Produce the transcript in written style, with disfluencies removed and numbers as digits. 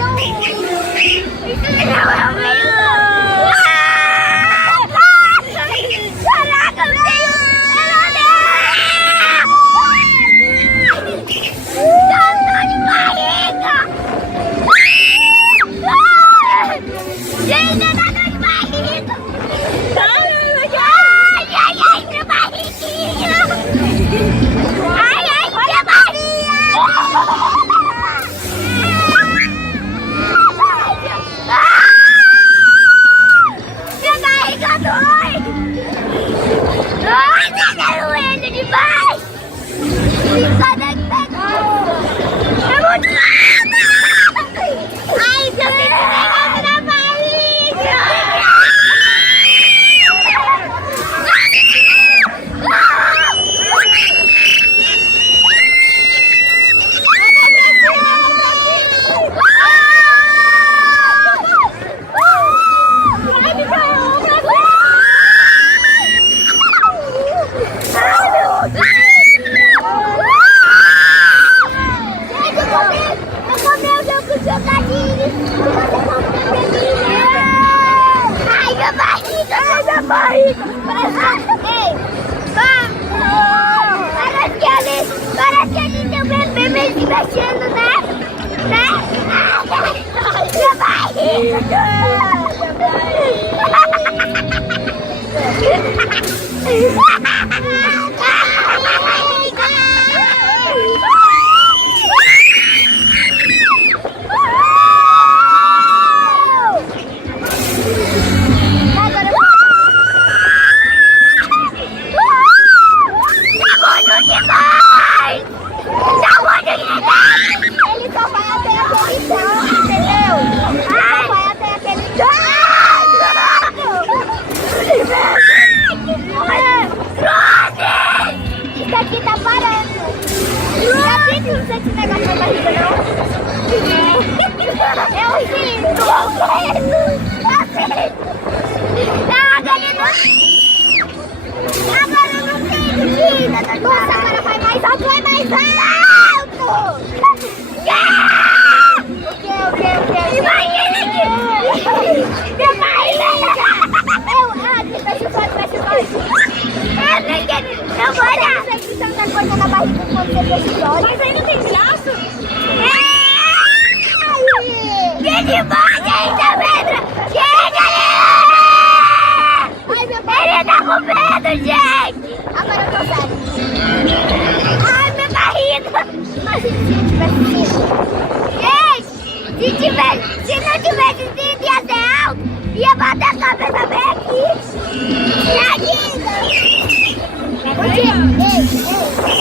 tão ruim. Isso não é o melhor. Caraca, eu tenho... Tá de barriga. Gente, tá de barriga. Ai, minha barriguinha. Ai, minha barriga. Minha barriga dói. Ai, tá doendo demais. Cadê que pegou? É muito nada. Ai, seu filho pegando na barriga. Ai, minha barriga! Ai, minha barriga! Ei! Parece que ali tem um bebê se mexendo, né? Minha barriga! Ele só vai até aquele chão, entendeu? Ele só vai até aquele Isso aqui tá parando. Já vi que não sente negócio na barriga, não? Eu sinto. Agora eu não sinto, filha. Nossa, agora vai mais alto, vai mais alto. O quê? Imagina aqui. Minha barriga. Fecha os olhos. Eu vou olhar. Você que tanta coisa na barriga quando você fecha os olhos. Mas aí não tem braço? Que demais, gente, Pedro. Chega ali. Ai, meu pai. Ele tá com medo, gente. Agora eu tô sério. Ai, minha barriga. Mas se tivesse sido. Gente, se não tivesse sido, ia ser alto. Ia bater a cabeça bem aqui. Me ajuda. Ei.